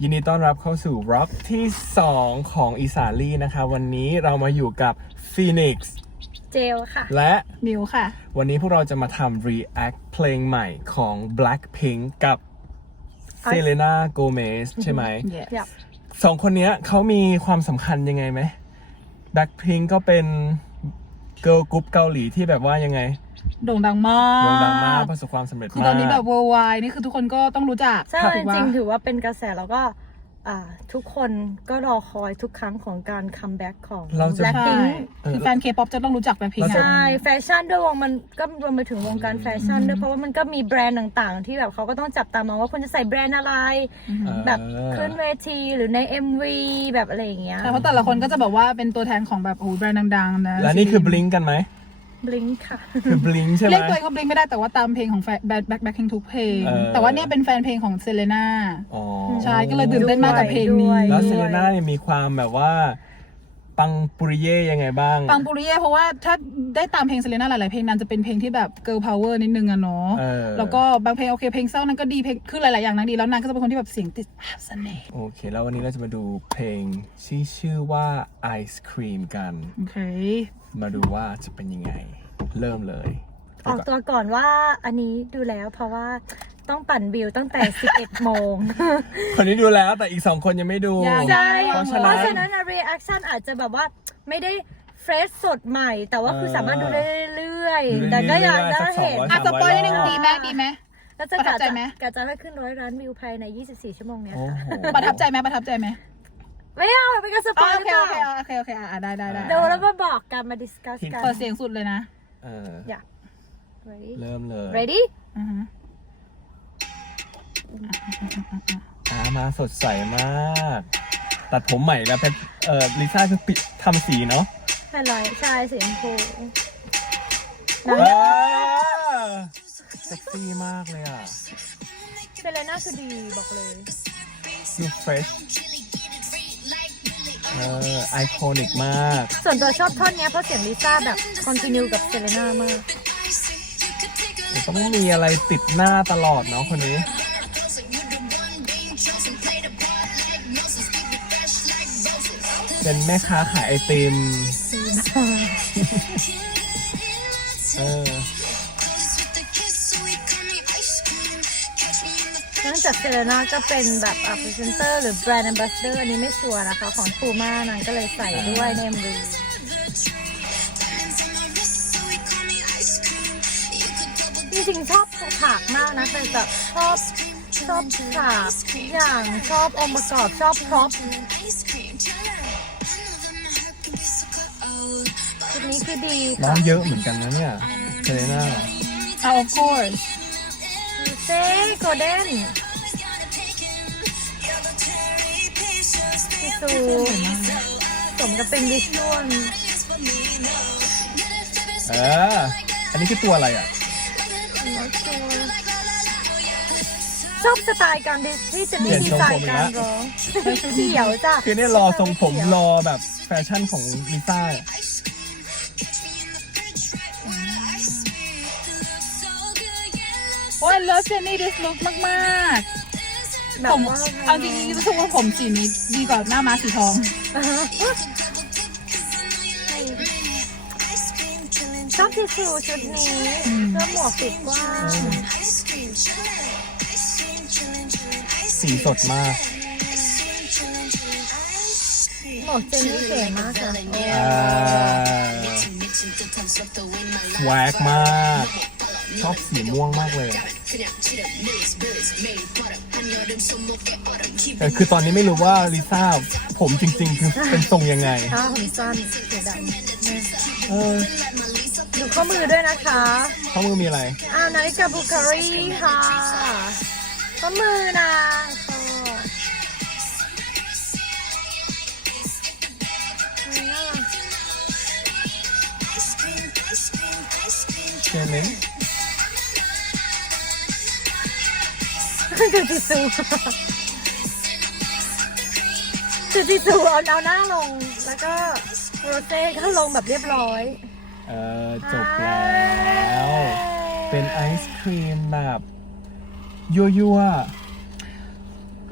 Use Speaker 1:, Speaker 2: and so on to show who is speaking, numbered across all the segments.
Speaker 1: ยินดีต้อนรับเข้าสู่ร็อกที่2ของอีสานลี่นะคะวันนี้เรามาอยู่กับ Phoenix
Speaker 2: เจลค่ะ
Speaker 1: และ
Speaker 3: มิวค่ะ
Speaker 1: วันนี้พวกเราจะมาทำ react เพลงใหม่ของ Blackpink กับ Selena Gomez ใช่ไหม
Speaker 3: yes
Speaker 1: สองคนนี้เขามีความสำคัญยังไงไหม Blackpink ก็เป็นเกิร์ลกรุ๊ปเกาหลีที่แบบว่ายังไง
Speaker 3: โด่งดังมาก
Speaker 1: โด่งดังมากประสบความสำเร็จมาก
Speaker 3: คือตอนนี้แบบ worldwide นี่คือทุกคนก็ต้องรู้จัก
Speaker 2: ใช่
Speaker 3: ถูก
Speaker 2: จ
Speaker 3: ปะ
Speaker 2: ริงๆถือว่าเป็นกระแสแล้วก็ทุกคนก็รอคอยทุกครั้งของการคัมแบ็กของ
Speaker 1: เราจะ
Speaker 3: ใช่
Speaker 2: Blackpink
Speaker 3: คือแฟนเคป๊อปจะต้องรู้จักแบล็คพิงค์
Speaker 1: เราจะ
Speaker 2: ใช่แฟชั่นด้วยวงมันก็รวมไปถึงวงการแฟชั่นด้วยเพราะว่ามันก็มีแบรนด์ต่างๆ ที่แบบเขาก็ต้องจับตามองว่าคุณจะใส่แบรนด์อะไร แบบขึ้นเวทีหรือใน MV แบบอะไรอย่างเงี้ย
Speaker 3: แต่เพราะแต่ละคนก็จะแบบว่าเป็นตัวแทนของแบบโอ้โหแบรนด์ดังๆนะ
Speaker 1: และนี่คือ Blink กันไหม
Speaker 2: บลิงค่ะ
Speaker 1: คือ Blink ใช่ไหม
Speaker 3: เรียกตัวเองว่าบลิงไม่ได้แต่ว่าตามเพลงของแบ็คพิงทุกเพลง แต่ว่าเนี่ยเป็นแฟนเพลงของเซเลน่า
Speaker 1: อ๋อ
Speaker 3: ใช่ก็เลยตื่นเต้นมากกับเพลงนี้
Speaker 2: ด้วย
Speaker 1: แล้วเซเลน่าเนี่ยมีความแบบว่าปังปุริเย่ยังไงบ้าง
Speaker 3: ปังปุริเย่เพราะว่าถ้าได้ตามเพลงเซเลน่าหลายๆเพลงนั้นจะเป็นเพลงที่แบบ girl power นิดนึงอะเนาะ แล้วก็บางเพลงโอเคเพลงเศร้านั้นก็ดีเพลงคือหลายๆอย่างนั้นดีแล้วนางก็จะเป็นคนที่แบบเสียงติดเสน่ห์
Speaker 1: โอเค แล้ววันนี้เราจะมาดูเพลงที่ชื่อว่า Ice Cream กัน
Speaker 3: โอเค
Speaker 1: มาดูว่าจะเป็นยังไง เริ่มเลย
Speaker 2: ออกตัวก่อนว่าอันนี้ดูแล้วเพราะว่าต้องปั่นวิวตั้งแต่ 11 โมง
Speaker 1: คนนี้ดูแล้วแต่อีก2คนยังไม่ดู
Speaker 3: ยัง
Speaker 2: ใช่
Speaker 1: เพราะฉะ
Speaker 2: เพ
Speaker 1: นั้น
Speaker 2: ราะฉะนั้นรีแอคชั่นอาจจะแบบว่าไม่ได้เฟรชสดใหม่ แต่ว่าคือสามารถดูได้เรื่อย
Speaker 1: ดู
Speaker 2: ๆ
Speaker 1: ได้
Speaker 2: แต่ก็อยาก
Speaker 1: เรื่
Speaker 2: จะ
Speaker 1: อยๆ
Speaker 2: เห็น
Speaker 1: สัก200
Speaker 3: สปอยนิดนึง
Speaker 2: 300
Speaker 3: ดีไหมดีไหม
Speaker 2: แล้วจะ
Speaker 3: ประทับใจไหม
Speaker 2: กะจะให้ขึ้น100 ล้านวิวภายใน 24 ชั่วโมงเนี้ย
Speaker 1: โอ้
Speaker 2: ค่ะ
Speaker 1: โห
Speaker 3: ประทับใจไหมประทับใจไหม
Speaker 2: ไม่เอาเป็นการสป
Speaker 3: อ๋
Speaker 2: อ
Speaker 3: อย
Speaker 2: ห
Speaker 3: โอ
Speaker 2: รือ
Speaker 3: เค
Speaker 2: เปล่า
Speaker 3: โอเคโอเคได้ได้
Speaker 2: ดูแล้วมาบอกกันมาดิสคัสกัน
Speaker 3: เปิดเสียงสุดเลยนะ
Speaker 1: เออ
Speaker 2: อย่า ready
Speaker 1: เริ่มเลย
Speaker 2: ready
Speaker 3: อือฮึ
Speaker 1: มาสดใสมาก ตัดผมใหม่แล้วเป็นลิซ่าคือปิดทำสีเนาะ
Speaker 2: ใช่เลยใช่สีชมพู
Speaker 1: เซ็กซี่มากเลยอ่ะ
Speaker 2: เซเลน่าคือดีบอกเลย
Speaker 1: ดูเฟรชไอคอนิกมาก
Speaker 2: ส่วนตัวชอบท่อนเนี้ยเพราะเสียงลิซ่าแบบคอนติเนียกับเซเลน่ามาก
Speaker 1: ต้องมีอะไรติดหน้าตลอดเนาะคนนี้ เป็นแม่ค้าขายไอติม
Speaker 2: นอกจากเซเลน่าก็เป็นแบบพรีเซนเตอร์หรือแบรนด์แอมบาสเดอร์อันนี้ไม่ชัวร์นะคะ ของพูม่านางก็เลยใส่ด้วยใน MV จริงๆชอบฉากมากนะแต่แบบชอบฉากทุกอย่างชอบองค์ประกอบชอบพร็อพชุดนี้คือดี
Speaker 1: น้อ
Speaker 2: ค่ะ
Speaker 1: งเยอะเหมือนกันนะเนี่ยเซเลน่า
Speaker 3: of course
Speaker 2: เซ่โกลเด้นพี่ซูสมกับเป็นวิชวล
Speaker 1: อันนี้คือตัวอะไรอ่ะ
Speaker 2: ชอบสไตล์การที่จะมีดีไซน์การร้องเขียวจ้ะ
Speaker 1: คือเนี่ยรอทรงผมรอแบบแฟชั่นของลิซ่า
Speaker 3: โอ้ยเลิฟเจนนี่ดิสลุกมากๆ
Speaker 2: แบ
Speaker 3: ผ
Speaker 2: บ
Speaker 3: ม
Speaker 2: ว่า
Speaker 3: เอาจริงๆรู้สึกว่าผมสีนี้ดีกว่าหน้าม้าสีทอง
Speaker 2: ชอบที่สูชุดนี้เสื้อหมวกปิดกว้าง
Speaker 1: สีสดมาก
Speaker 2: หมวกเจนนี่เก๋มากค่ะ
Speaker 1: สวกมาก ชอบสีม่วงมากเลยแต่คือตอนนี้ไม่รู้ว่าลิซ่าผมจริงๆ คือเป็นทรงยังไง
Speaker 2: ข้าวผมสั้นสีด
Speaker 1: เออ
Speaker 2: ำดูข้อมือด้วยนะคะ
Speaker 1: ข้อมือมีอะไร
Speaker 2: นาฬิกาบูการีค่ะข้อมือนะ
Speaker 1: เชนเล้ง
Speaker 2: จูจิซูเอาหน้าลงแล้วก็โรเซ่ก็ลงแบบเรียบร้อย
Speaker 1: จบแล้ว เป็นไอศครีมแบบยั่ว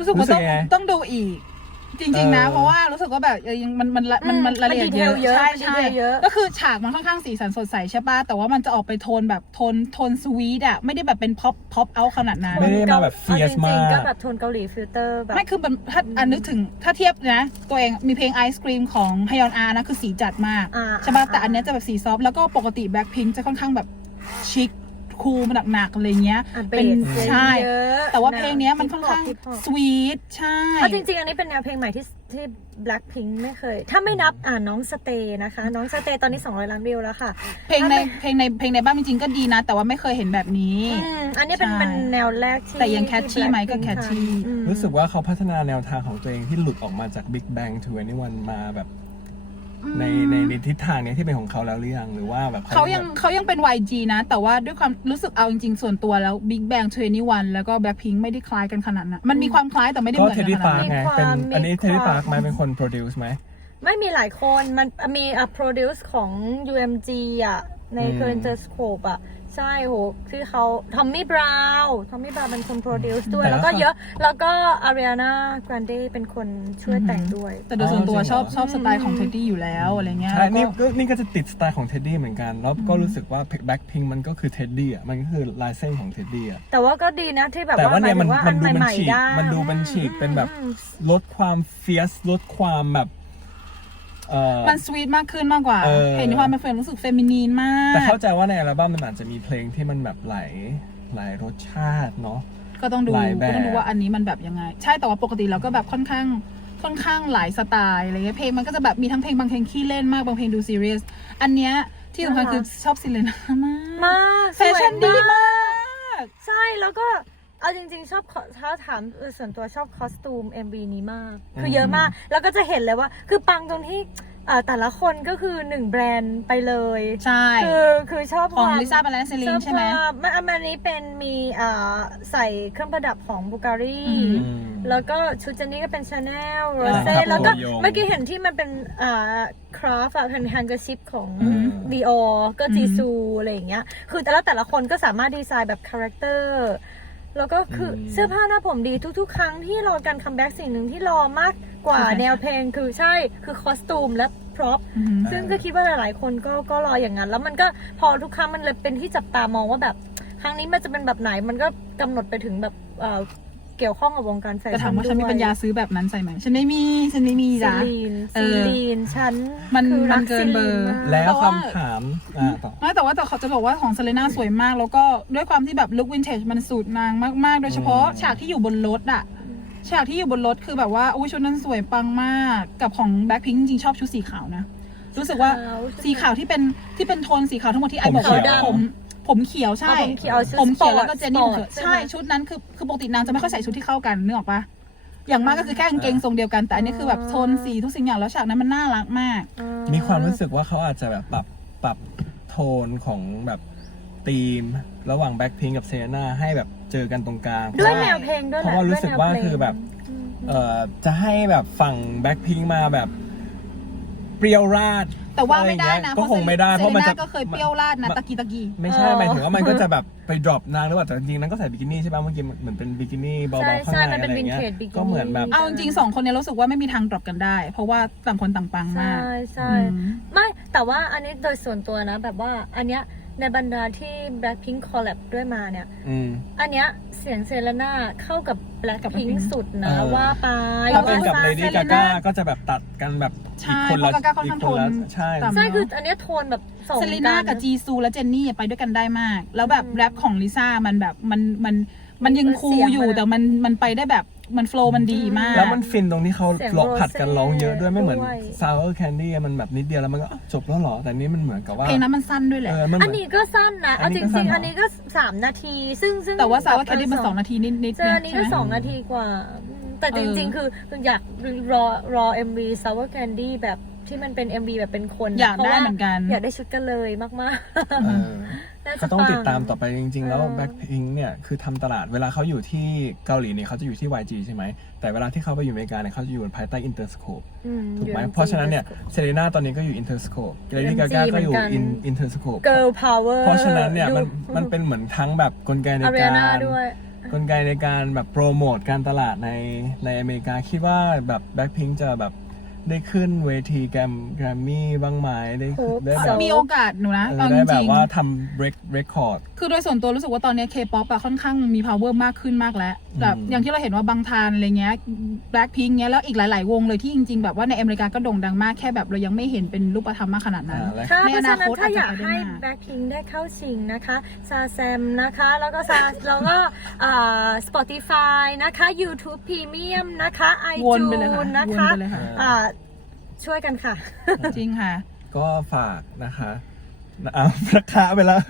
Speaker 3: รู้สึกว่า
Speaker 1: รู้สึกยังไง
Speaker 3: ต้องดูอีก จริงๆนะ เพราะว่ารู้สึกว่าแบบยังมันรายละเอียดเยอะ
Speaker 2: เยอะ
Speaker 3: ใช่
Speaker 2: มันดี
Speaker 3: ใช่
Speaker 2: เทลเยอะ
Speaker 3: ก็คือฉากมันค่อนข้างสีสันสดใสใช่ป่ะแต่ว่ามันจะออกไปโทนแบบโทนสวีทอะไม่ได้แบบเป็นพ็อปเอาขนาดนั้น
Speaker 1: ไม่ได้มาแบบ
Speaker 2: เอา
Speaker 1: fierce
Speaker 2: จริงๆ
Speaker 1: มาก
Speaker 2: ก็แบบโทนเกาหลีฟิลเตอร์แบบ
Speaker 3: ไม่คือมันถ้านึกถึงถ้าเทียบนะ ตัวเองมีเพลงไอศครีมของฮยอนอานะคือสีจัดมากใช่ป่ะแต่อันเนี้ยจะแบบสีซอฟต์แล้วก็ปกติแบล็คพิงค์จะค่อนข้างแบบชิคคูลหนักๆอะไรเงี้ย
Speaker 2: เป็น
Speaker 3: ใช่
Speaker 2: เยอะ
Speaker 3: แต่ว่าเพลงเนี้ยมันค่อนข้างสวีทใช่
Speaker 2: เอาจริงๆอันนี้เป็นแนวเพลงใหม่ที่ Blackpink ไม่เคย ถ้าไม่นับน้องสเตย์นะคะ น้องสเตย์ตอนนี้200 ล้านวิวแล้วค่ะ
Speaker 3: เพลงในบ้านจริงๆก็ดีนะ แต่ว่าไม่เคยเห็นแบบนี้
Speaker 2: อันนี้เป็น
Speaker 3: ใช่
Speaker 2: เป็นแนวแรกที่
Speaker 3: แต่ยัง catchy ไหมก็
Speaker 2: Blackpink
Speaker 3: catchy
Speaker 2: ทำ
Speaker 1: รู้สึกว่าเขาพัฒนาแนวทางของตัวเองที่หลุดออกมาจาก Big Bang 21มาแบบในทิศทางเนี้ยที่เป็นของเขาแล้วหรือยังหรือว่าแบบ
Speaker 3: เขายังเป็น YG นะ แต่ว่าด้วยความรู้สึกเอาจริงๆส่วนตัวแล้ว Big Bang 21 แล้วก็ Blackpink ไม่ได้คล้ายกันขนาดนั้นมันมีความคล้ายแต่ไม่ได้เห
Speaker 1: ก็
Speaker 3: มือน
Speaker 1: เท
Speaker 3: กั
Speaker 1: ด
Speaker 3: น
Speaker 1: ดี้
Speaker 3: ขนา
Speaker 1: ปา
Speaker 3: ด
Speaker 1: ร์ก
Speaker 3: นั้น
Speaker 1: ไงเป็นอันนี้เทดดี้ปาร์กไหมเป็นคน produce ไหม
Speaker 2: ไม่มีหลายคนมันมีproduce ของ UMG ใน Currentoscope ใช่โหที่เขาทอมมี่บราวน์เป็นคน produce ด้วย แล้วก็เยอะแล้วก็ Ariana Grande เป็นคนช่วยแต่งด้วย
Speaker 3: แต่โดยส่วนตัว
Speaker 1: อ๋อจริงเหรอ
Speaker 3: ชอบสไตล์ของเท็ดดี้อยู่แล้วอะไรเงี้ย
Speaker 1: ใช่
Speaker 3: แล้วก็
Speaker 1: นี่ก็จะติดสไตล์ของเท็ดดี้เหมือนกัน แล้วก็รู้สึกว่า Blackpink มันก็คือเท็ดดี้มันก็คือลายเส้นของเท็ดดี้
Speaker 2: แต่ว่าก็ดีนะที่แบบ
Speaker 1: แต่
Speaker 2: ว่า
Speaker 1: ว่าเนี่ยมัน
Speaker 2: หายถึงว่า
Speaker 1: ดู
Speaker 2: อั
Speaker 1: มัน
Speaker 2: ใหม่
Speaker 1: ฉีก
Speaker 2: ๆได้
Speaker 1: มันดูมันฉีกเป็นแบบลดความเฟียสลดความแบบ
Speaker 3: มันสวีทมากขึ้นมากกว่า เห็นความเป็นรู้สึกเฟมินีนมาก
Speaker 1: แต่เข้าใจว่าในอัลบั้มมันอาจจะมีเพลงที่มันแบบหลายรสชาติเนาะ
Speaker 3: ก็ต้องดู
Speaker 1: หลายแบบ
Speaker 3: ก็ต้องดูว่าอันนี้มันแบบยังไง ใช่แต่ว่าปกติเราก็แบบค่อนข้างหลายสไตล์อะไรเงี้ยเพลงมันก็จะแบบมีทั้งเพลงบางเพลงขี้เล่นมากบางเพลงดูซีเรียสอันเนี้ยที่สำคัญคือชอบซิเลน่ามาก
Speaker 2: มาก
Speaker 3: แฟชั่นดีมาก
Speaker 2: ใช่แล้วก็เอาจริงๆชอบถ้าถามส่วนตัวชอบคอสตูม MV นี้มาก คือเยอะมาก แล้วก็จะเห็นเลยว่าคือปังตรงที่แต่ละคนก็คือ1แบรนด์ไปเลย
Speaker 3: ใช่
Speaker 2: คือชอบ
Speaker 3: ของ
Speaker 2: ความ
Speaker 3: ลิซ่าเป็นแลนเซลินใช่ไหม
Speaker 2: อันนี้เป็นมีใส่เครื่องประดับของบูการี แล้วก็ชุดเจนนี่ก็เป็นชาแนลโรเซ่
Speaker 1: ครับ
Speaker 2: แล้วก็
Speaker 1: โยง
Speaker 2: เมื่อกี้เห็นที่มันเป็นคราฟเป็นแฮนเกอร์ชิพของดีออก็จีซูอะไรอย่างเงี้ยคือแต่ละคนก็สามารถดีไซน์แบบคาแรคเตอร์แล้วก็คือเสื้อผ้าหน้าผมดีทุกๆ ครั้งที่รอการคัมแบ็กสิ่งหนึ่งที่รอมากกว่าแนวเพลงคือใช่คือคอสตูมและพร็อพซึ่งก็คิดว่าหลายๆคนก็รออย่างนั้นแล้วมันก็พอทุกครั้งมันเลยเป็นที่จับตามองว่าแบบครั้งนี้มันจะเป็นแบบไหนมันก็กำหนดไปถึงแบบเกี่ยวข้องกับวงการแฟชั่น
Speaker 3: แต่ถามว่าฉันมีปัญญาซื้อแบบนั้นใส่ไหมฉันไม่มีจ้ะ
Speaker 2: ซีลีนฉัน
Speaker 3: มัน
Speaker 2: คือรั
Speaker 3: มันเกินเบอร์
Speaker 2: ซีลีนมาก
Speaker 1: แล้ว
Speaker 3: แต่ว่า
Speaker 1: คำถามต่อ
Speaker 3: ไม่แต่ว่าเขาจะบอกว่าของเซเลน่าสวยมาก แล้วก็ด้วยความที่แบบลุควินเทจมันสูตรนางมากๆ โดยเฉพาะฉากที่อยู่บนรถฉากที่อยู่บนรถคือแบบว่าอุ้ยชุดนั้นสวยปังมากกับของแบ็คพิงค์จริงๆชอบชุดสีขาวนะรู้สึกว่าสีขาวที่เป็นโทนสีขาวทั้งหมดที่ไอบอกว่าผมเขียวใช่
Speaker 2: ผมเขียวชุด
Speaker 3: ผมเขียวแล้วก็
Speaker 2: สปอร์ต
Speaker 3: เจนนี่ผมเขียว
Speaker 2: ใช่
Speaker 3: ใช่
Speaker 2: ไหม
Speaker 3: ชุดนั้นคือปกตินางจะไม่ค่อยใส่ชุดที่เข้ากันนึกออกปะอย่างมากก็คือแค่กางเกงทรงเดียวกันแต่อันนี้คือแบบโทนสีทุกสิ่งอย่างแล้วฉากนั้นมันน่ารักมาก
Speaker 1: มีความรู้สึกว่าเขาอาจจะแบบปรับโทนของแบบธีม ระหว่างแบ็คพิงกับเซเลน่าให้แบบเจอกันตรงกลาง
Speaker 2: ด้วยแนวเพลงด้วย
Speaker 1: เพราะว่ารู้สึกว่าคือแบบจะให้แบบฝั่งแบ็คพิงมาแบบเปรี้ยวราด
Speaker 3: แต่ว่าไม่ได้นะ
Speaker 1: ก็คงไม่ได้เพราะมัน
Speaker 3: เซ
Speaker 1: จะ
Speaker 3: เลน่าก็เคยเปรี้ยวราดนะตะกี้
Speaker 1: ไม่ใช่หมายถึงว่ามันก็จะแบบไปดรอปนางหรือเปล่าแต่จริงๆนั้นก็ใส่บิกินี่ใช่ป่ะเมื่อกี้เหมือนเป็นบิกินี่เบาๆข้างในอะไรอย่างเงี้ยก็เหมือนแบบ
Speaker 3: เอาจริงๆ2 คนเนี้รู้สึกว่าไม่มีทางดรอปกันได้ เพราะว่าต่างคนต่างปังมาก
Speaker 2: ใช่ไม่แต่ว่าอันนี้โดยส่วนตัวนะแบบว่าอันเนี้ยในบรรดาที่ Blackpink collab ด้วยมาเนี่ยอันเนี้ยเสียงเซเลน่าเข้ากับ Blackpink สุดนะว่าไป
Speaker 1: ถ้าเป็นกับ Lady Gaga ก็จะแบบตัดกันแบบอีกคนละใช่
Speaker 2: ใช่คืออันเนี้ยโทนแบบส่ง
Speaker 3: เซเลน่ากับจีซูและเจนนี่ไปด้วยกันได้มาก แล้วแบบแรปของลิซ่ามันแบบมันยังคูลอยู่แต่มันไปได้แบบมันโฟล์มันดีมาก
Speaker 1: แล้วมันฟินตรงที่เขาร้องผัดกันร้องเยอะด้วยไม่เหมือน Sour Candy มันแบบนิดเดียวแล้วมันก็จบแล้วหรอแต่นี้มันเหมือนกับว่า
Speaker 3: เพลงนั้นมันสั้นด้วยแหละ
Speaker 2: อันนี้ก็สั้นนะเอาจริงๆอันนี้ก็3 นาทีซึ่ง
Speaker 3: แต่ว่าSour Candy มัน2 นาทีนิดๆ
Speaker 2: อันนี้ก็2 นาทีกว่าแต่จริงๆคืออยากรอ MV Sour Candy แบบที่มันเป็น MV แบบเป็นคน
Speaker 3: อยากได้เหมือนกัน
Speaker 2: อยากได้ชุดกันเลยมากๆ
Speaker 1: ก็ต้องติดตามต่อไปจริงๆแล้ว Blackpink เนี่ยคือทำตลาดเวลาเขาอยู่ที่เกาหลีเนี่ยเขาจะอยู่ที่ YG ใช่ไหมแต่เวลาที่เขาไปอยู่อเมริกาเนี่ยเขาจะอยู่ภายใต้ Interscope ถูกไหมเพราะฉะนั้นเนี่ยเซเลน่าตอนนี้ก็อยู่ Interscope Lady Gaga ก็อยู่ Interscope
Speaker 2: Girl Power
Speaker 1: เพราะฉะนั้นเนี่ยมันเป็นเหมือนทั้งแบบกลไกในการกลไกในการแบบโปรโมทการตลาดในอเมริกาคิดว่าแบบ Blackpink จะแบบได้ขึ้นเวทีแกรมมี่บ้างไหมได้
Speaker 2: Hope
Speaker 1: ได้แบ
Speaker 2: so
Speaker 1: บ
Speaker 3: มีโอกาสหนูนะเอาจ
Speaker 1: ได้แบ
Speaker 3: ริ
Speaker 1: บ
Speaker 3: ง
Speaker 1: ว่าทำเรคคอร์ด
Speaker 3: ๆคือโดยส่วนตัวรู้สึกว่าตอนนี้ K-POP อะค่อนข้างมี power มากขึ้นมากแล้วแบบอย่างที่เราเห็นว่าบางทานอะไรเงี้ย Blackpink เงี้ยแล้วอีกหลายๆวงเลยที่จริงๆแบบว่าในอเมริกาก็โด่งดังมากแค่แบบเรายังไม่เห็นเป็นรูปธรรมมากขนาดนั้น
Speaker 2: ค่ะ
Speaker 3: ใน
Speaker 2: เพ
Speaker 3: อ
Speaker 2: ราะ
Speaker 3: นา
Speaker 2: ฉะนั้น
Speaker 3: คต
Speaker 2: ถ้า
Speaker 3: อาจ
Speaker 2: อ
Speaker 3: จะ
Speaker 2: ยาก
Speaker 3: ไปได้
Speaker 2: ให้
Speaker 3: มาก
Speaker 2: แบ็คพิงได้เข้าชิงนะคะซาแซมนะคะแล้วก็Spotify นะคะ YouTube Premium นะคะ
Speaker 3: วนไปเลย
Speaker 2: iTunes
Speaker 3: ค่ะ
Speaker 2: นะ
Speaker 3: วน
Speaker 2: คะ
Speaker 3: ไปเลยค่ะ
Speaker 2: ช่วยกันค่ะ
Speaker 3: จริงค่ะ
Speaker 1: ก็ฝากนะคะเอาราคาไปแล้ว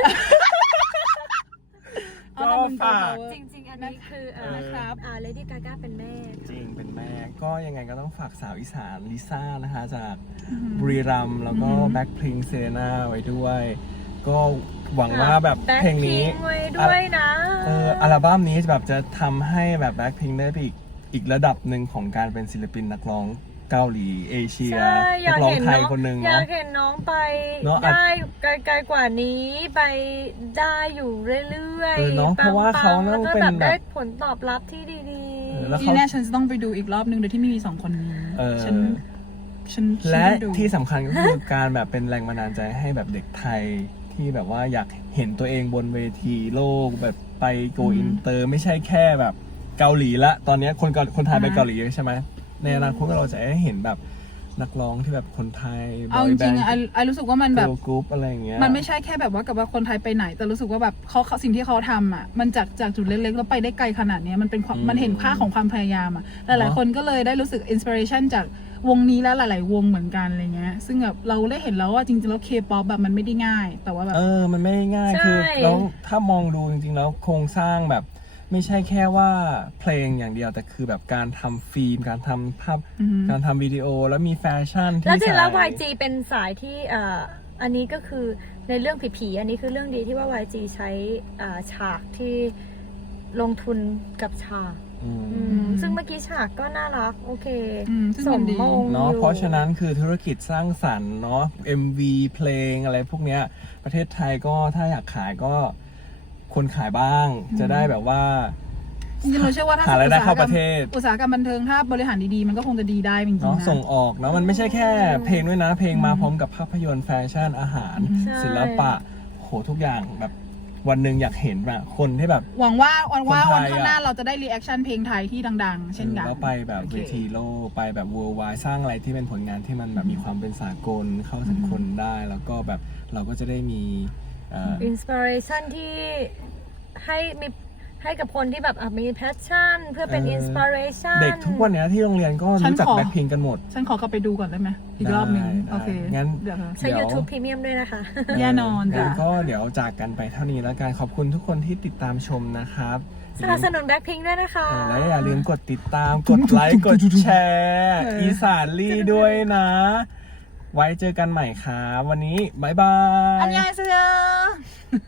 Speaker 3: เอา
Speaker 1: ก็
Speaker 3: ละมึง
Speaker 1: ฝาก
Speaker 2: จริงๆ อันนี้คือ
Speaker 3: นะครับ
Speaker 2: Lady Gaga เป็นแม่
Speaker 1: จริงเป็นแม่ก็ยังไงก็ต้องฝากสาวอีสานลิซ่านะคะจากบุรีรัมย์แล้วก็แบ็คพิงเซเลน่าไว้ด้วย ก็หวังว่าแบบเพลงนี้
Speaker 2: Blackpink ไว้ด้วยนะ
Speaker 1: อัลบั้มนี้แบบจะทำให้แบบแบ็คพิงได้ไปอีกระดับหนึ่งของการเป็นศิลปินนักร้องเกาหลีเอเชีย
Speaker 2: ใช่อ
Speaker 1: นั
Speaker 2: ยาก
Speaker 1: ร้อง
Speaker 2: เห็น
Speaker 1: ไท
Speaker 2: น้
Speaker 1: ย
Speaker 2: อง
Speaker 1: คนหนึ่ง
Speaker 2: อยา
Speaker 1: เนาะ
Speaker 2: กเห็นน้องไป
Speaker 1: เนอะ
Speaker 2: ได้ไกลๆกว่านี้ไปได้อยู่เรื่อย
Speaker 1: เนาะเพราะว่าเขา
Speaker 2: ๆ
Speaker 1: ต้
Speaker 2: แล้
Speaker 1: อ
Speaker 2: ว
Speaker 1: ง
Speaker 2: ก็
Speaker 1: เป็น
Speaker 2: แบบ
Speaker 1: แบ
Speaker 2: ได้
Speaker 1: บ
Speaker 2: ผลตอบรับที่ดี
Speaker 1: แล้ว
Speaker 3: ที่แน่ฉันจะต้องไปดูอีกรอบนึงโดยที่ไม่มี2คนนี้
Speaker 1: เออ
Speaker 3: ฉันคิด
Speaker 1: และ
Speaker 3: ว่าดู
Speaker 1: ที่สำคัญก็คือการแบบเป็นแรงบันดาลใจให้แบบเด็กไทยที่แบบว่าอยากเห็นตัวเองบนเวทีโลกแบบไปโกอินเตอร์ไม่ใช่แค่แบบเกาหลีละตอนนี้คนไทยไปเกาหลีเยอะใช่ไหมในอนาคตเราจะได้เห็นแบบนักร้องที่แบบคนไทย
Speaker 3: เอาจริงๆอะไอรู้สึกว่ามันแบบ
Speaker 1: กรุ๊ปอะไรอย่างเงี้ย
Speaker 3: มันไม่ใช่แค่แบบว่ากับว่าคนไทยไปไหน แต่รู้สึกว่าแบบเขาสิ่งที่เขาทำอ่ะมันจากจุดเล็กๆแล้วไปได้ไกลขนาดเนี้ยมันเป็นความมันเห็นค่าของความพยายามอ่ะหลายๆคนก็เลยได้รู้สึกอินสปิเรชันจากวงนี้และหลายๆวงเหมือนกันอะไรเงี้ยซึ่งแบบเราได้เห็นแล้วว่าจริงๆแล้วเคป๊อปแบบมันไม่ได้ง่าย แต่ว่าแบบ
Speaker 1: มันไม่ง่าย
Speaker 2: ใช่
Speaker 1: คือแล้วถ้ามองดูจริงๆแล้วโครงสร้างแบบไม่ใช่แค่ว่าเพลงอย่างเดียวแต่คือแบบการทำฟิล์มการทำภาพ
Speaker 3: อือฮึ
Speaker 1: การทำวิดีโอแล้วมีแฟชั่น
Speaker 2: ๆ
Speaker 1: ที่
Speaker 2: แล้วจริงๆแล้ว
Speaker 1: ใส่
Speaker 2: YG เป็นสายที่อันนี้ก็คือในเรื่องผีๆอันนี้คือเรื่องดีที่ว่า YG ใช้ฉากที่ลงทุนกับฉาก
Speaker 1: อืม
Speaker 2: ซึ่งเมื่อกี้ฉากก็น่ารักโอเค
Speaker 3: ซึ่ง
Speaker 2: ส
Speaker 3: มั
Speaker 2: ม
Speaker 3: นดี
Speaker 2: มง
Speaker 1: เนาะ
Speaker 2: อยู่
Speaker 1: เพราะฉะนั้นคือธุรกิจสร้างสรรค์เนาะ MV เพลงอะไรพวกเนี้ยประเทศไทยก็ถ้าอยากขายก็คนขายบ้าง จะได้แบบว่า
Speaker 3: จริงๆเราเชื่อว่าถ้า
Speaker 1: หารายได้เข้าประเทศ
Speaker 3: อุตสาหกรรมบันเทิงถ้าบริหารดีๆมันก็คงจะดีได้จริงๆ
Speaker 1: เนาะ
Speaker 3: นะ
Speaker 1: ส่งออกเนาะมันไม่ใช่แค่เพลงด้วยนะ เพลงมาพร้อมกับภาพยนตร์แฟชั่นอาหาร
Speaker 2: ใช่
Speaker 1: ศิลปะโหทุกอย่างแบบวันหนึ่งอยากเห็นแบบคนที่แบบ
Speaker 3: หวังว่าวัน
Speaker 1: คนไทย
Speaker 3: ข้างหน้าเราจะได้รีแอคชั่นเพลงไทยที่ดัง ๆ เช่นกัน
Speaker 1: แล้วไปแบบ
Speaker 3: โอเค
Speaker 1: เวทีโลกไปแบบ worldwide สร้างอะไรที่เป็นผลงานที่มันแบบมีความเป็นสากลเข้าถึงคนได้ แล้วก็แบบเราก็จะได้มี
Speaker 2: อินสปิเรชันที่ให้กับคนที่แบบมีแพชชั่นเพื่อเป็นอินสปิเรชัน
Speaker 1: เด็กทุกวันเนี้ยที่โรงเรียนก็รู้จักแบ็คพิงกันหมด
Speaker 3: ฉันขอกลับไปดูก่อนได้ไหมอีกรอบหนึ่ง
Speaker 1: ได้
Speaker 3: โอเค
Speaker 1: งั้น
Speaker 3: เดี๋ยวค่ะ
Speaker 2: ใช้ YouTube Premium ด้วยนะคะ
Speaker 3: แน่นอนจ้ะ
Speaker 1: งั้ก็เดี๋ยวจากกันไปเท่านี้แล้วกันขอบคุณทุกคนที่ติดตามชมนะครับ
Speaker 2: สนับสนุนแบ็คพิงด้วยนะคะ
Speaker 1: และอย่าลืมกดติดตามกดไลค์กดแชร์อีสานลี่ด้วยนะ ไว้เจอกันใหม่ครับวันนี้บ๊ายบาย
Speaker 3: อันยายเสือ